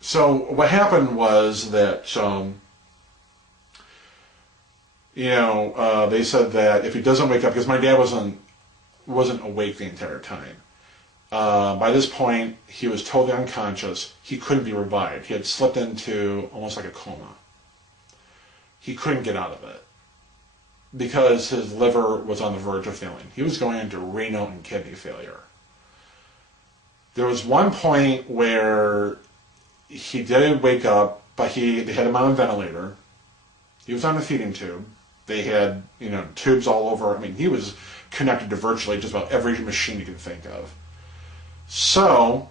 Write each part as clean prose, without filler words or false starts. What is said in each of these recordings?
So what happened was that, they said that if he doesn't wake up, because my dad wasn't awake the entire time. By this point, he was totally unconscious. He couldn't be revived. He had slipped into almost like a coma. He couldn't get out of it because his liver was on the verge of failing. He was going into renal and kidney failure. There was one point where he did wake up, but they had him on a ventilator. He was on a feeding tube. They had, tubes all over. I mean, he was connected to virtually just about every machine you can think of. So,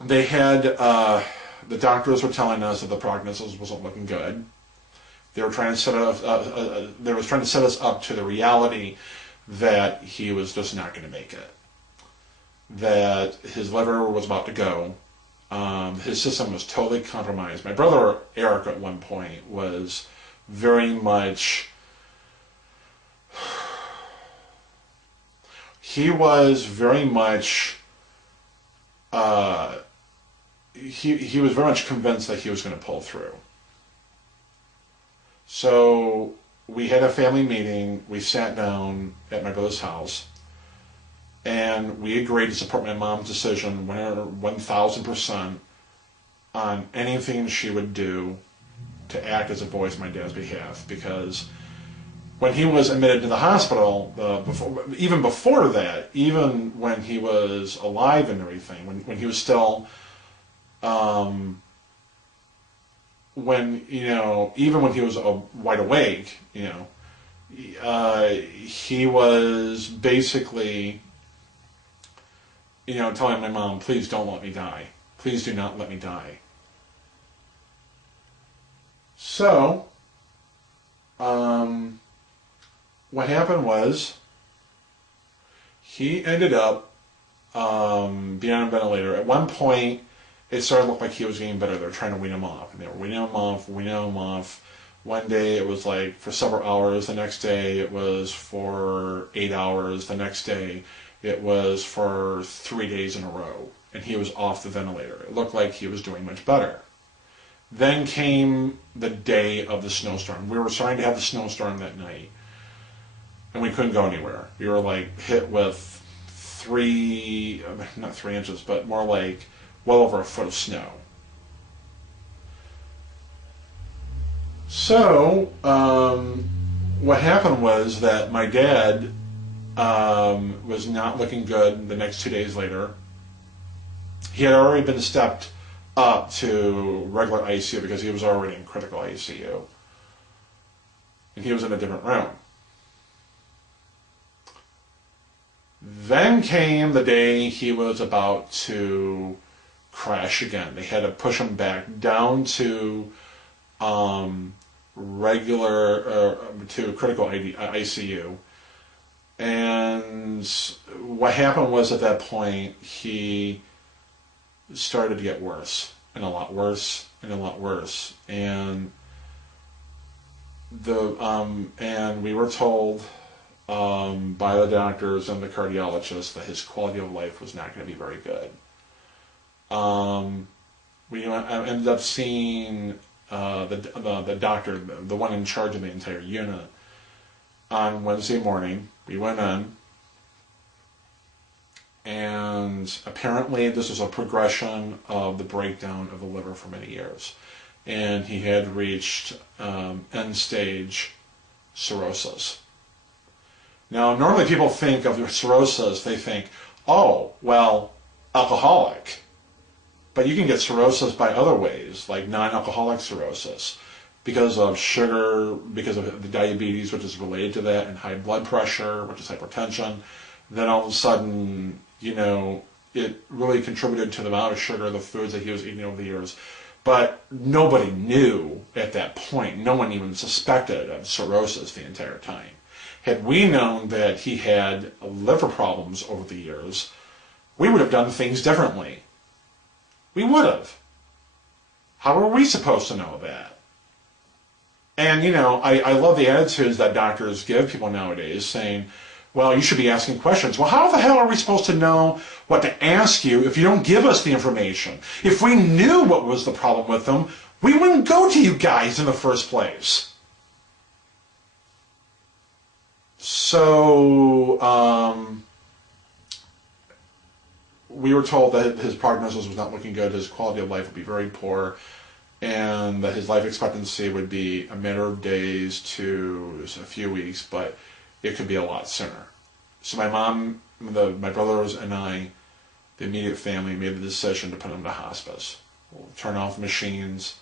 they had, the doctors were telling us that the prognosis wasn't looking good. They were trying to set us up to the reality that he was just not going to make it. That his liver was about to go. His system was totally compromised. My brother Eric at one point was very much... He was very much... he was very much convinced that he was going to pull through. So we had a family meeting. We sat down at my brother's house, and we agreed to support my mom's decision 1,000% on anything she would do to act as a voice on my dad's behalf. Because when he was admitted to the hospital, even before that, even when he was alive and everything, when he was still... even when he was wide awake, he was basically, telling my mom, please don't let me die. Please do not let me die. So, what happened was, he ended up being on a ventilator. At one point, it started to look like he was getting better. They were trying to wean him off. And they were weaning him off. One day it was like for several hours. The next day it was for 8 hours. The next day it was for 3 days in a row. And he was off the ventilator. It looked like he was doing much better. Then came the day of the snowstorm. We were starting to have the snowstorm that night. And we couldn't go anywhere. We were like hit with not 3 inches, but more like well over a foot of snow. So, what happened was that my dad was not looking good the next 2 days later. He had already been stepped up to regular ICU because he was already in critical ICU. And he was in a different room. Then came the day he was about to crash again. They had to push him back down to to critical ICU. And what happened was at that point he started to get worse and a lot worse and a lot worse. And we were told by the doctors and the cardiologist that his quality of life was not going to be very good. We ended up seeing the doctor, the one in charge of the entire unit, on Wednesday morning. We went in, and apparently this was a progression of the breakdown of the liver for many years. And he had reached end-stage cirrhosis. Now, normally people think of cirrhosis, they think, oh, well, alcoholic. But you can get cirrhosis by other ways, like non-alcoholic cirrhosis, because of sugar, because of the diabetes, which is related to that, and high blood pressure, which is hypertension. Then all of a sudden, it really contributed to the amount of sugar, the foods that he was eating over the years. But nobody knew at that point. No one even suspected of cirrhosis the entire time. Had we known that he had liver problems over the years, we would have done things differently. We would have. How are we supposed to know that? And, I love the attitudes that doctors give people nowadays, saying, Well, you should be asking questions. Well, how the hell are we supposed to know what to ask you if you don't give us the information? If we knew what was the problem with them, we wouldn't go to you guys in the first place. So, we were told that his prognosis was not looking good, his quality of life would be very poor, and that his life expectancy would be a matter of days to a few weeks, but it could be a lot sooner. So my mom, my brothers, and I, the immediate family, made the decision to put him to hospice. We'll turn off machines,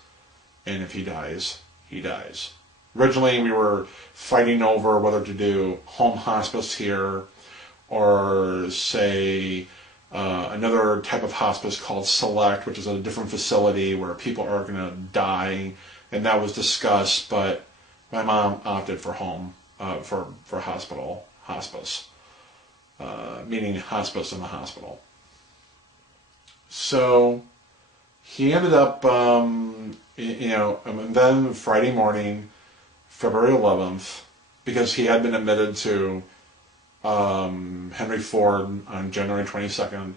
and if he dies, he dies. Originally, we were fighting over whether to do home hospice here or, say, another type of hospice called Select, which is a different facility where people are going to die, and that was discussed, but my mom opted for home, for hospice, meaning hospice in the hospital. So he ended up, and then Friday morning, February 11th, because he had been admitted to Henry Ford on January 22nd,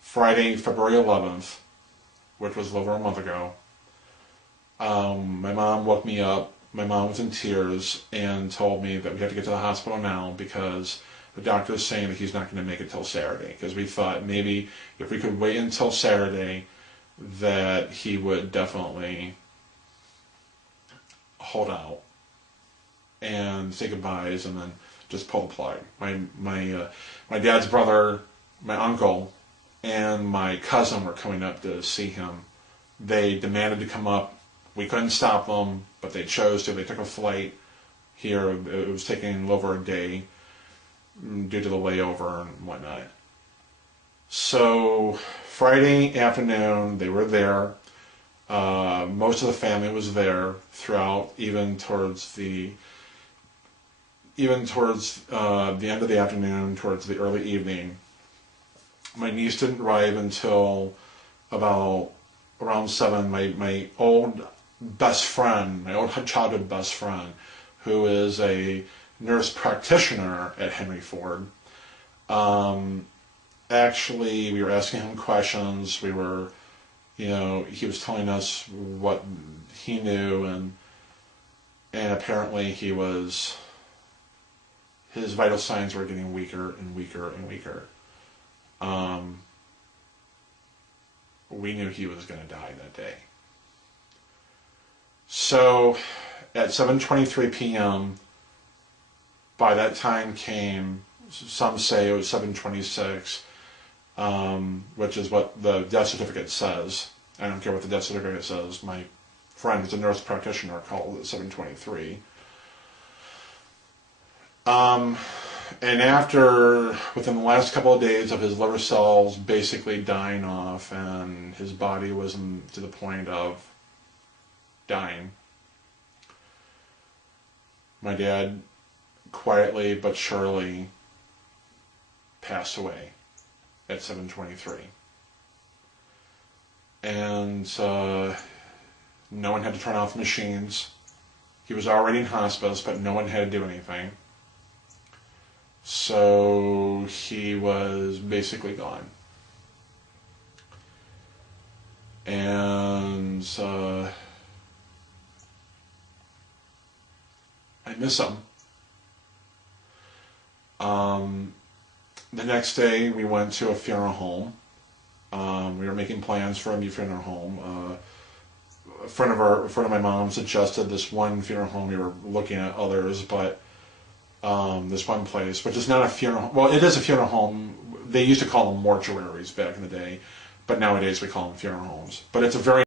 Friday, February 11th, which was over a month ago, my mom woke me up. My mom was in tears and told me that we had to get to the hospital now because the doctor is saying that he's not going to make it till Saturday, because we thought maybe if we could wait until Saturday that he would definitely hold out and say goodbyes and then just pull the plug. My dad's brother, my uncle, and my cousin were coming up to see him. They demanded to come up. We couldn't stop them, but they chose to. They took a flight here. It was taking over a day due to the layover and whatnot. So Friday afternoon, they were there. Most of the family was there throughout, even towards the end of the afternoon, towards the early evening. My niece didn't arrive until about around 7. My old best friend, my old childhood best friend, who is a nurse practitioner at Henry Ford, actually, we were asking him questions. We were, he was telling us what he knew, and apparently his vital signs were getting weaker and weaker and weaker. We knew he was going to die that day. So at 7:23 p.m., by that time came, some say it was 7:26, which is what the death certificate says. I don't care what the death certificate says. My friend who's a nurse practitioner called it 7:23. And within the last couple of days of his liver cells basically dying off and his body was to the point of dying, my dad quietly but surely passed away at 7:23. And no one had to turn off machines. He was already in hospice, but no one had to do anything. So he was basically gone. And I miss him. The next day we went to a funeral home. We were making plans for a new funeral home. A friend of my mom suggested this one funeral home. We were looking at others, but this one place, which is not a funeral home. Well, it is a funeral home. They used to call them mortuaries back in the day, but nowadays we call them funeral homes. But it's a very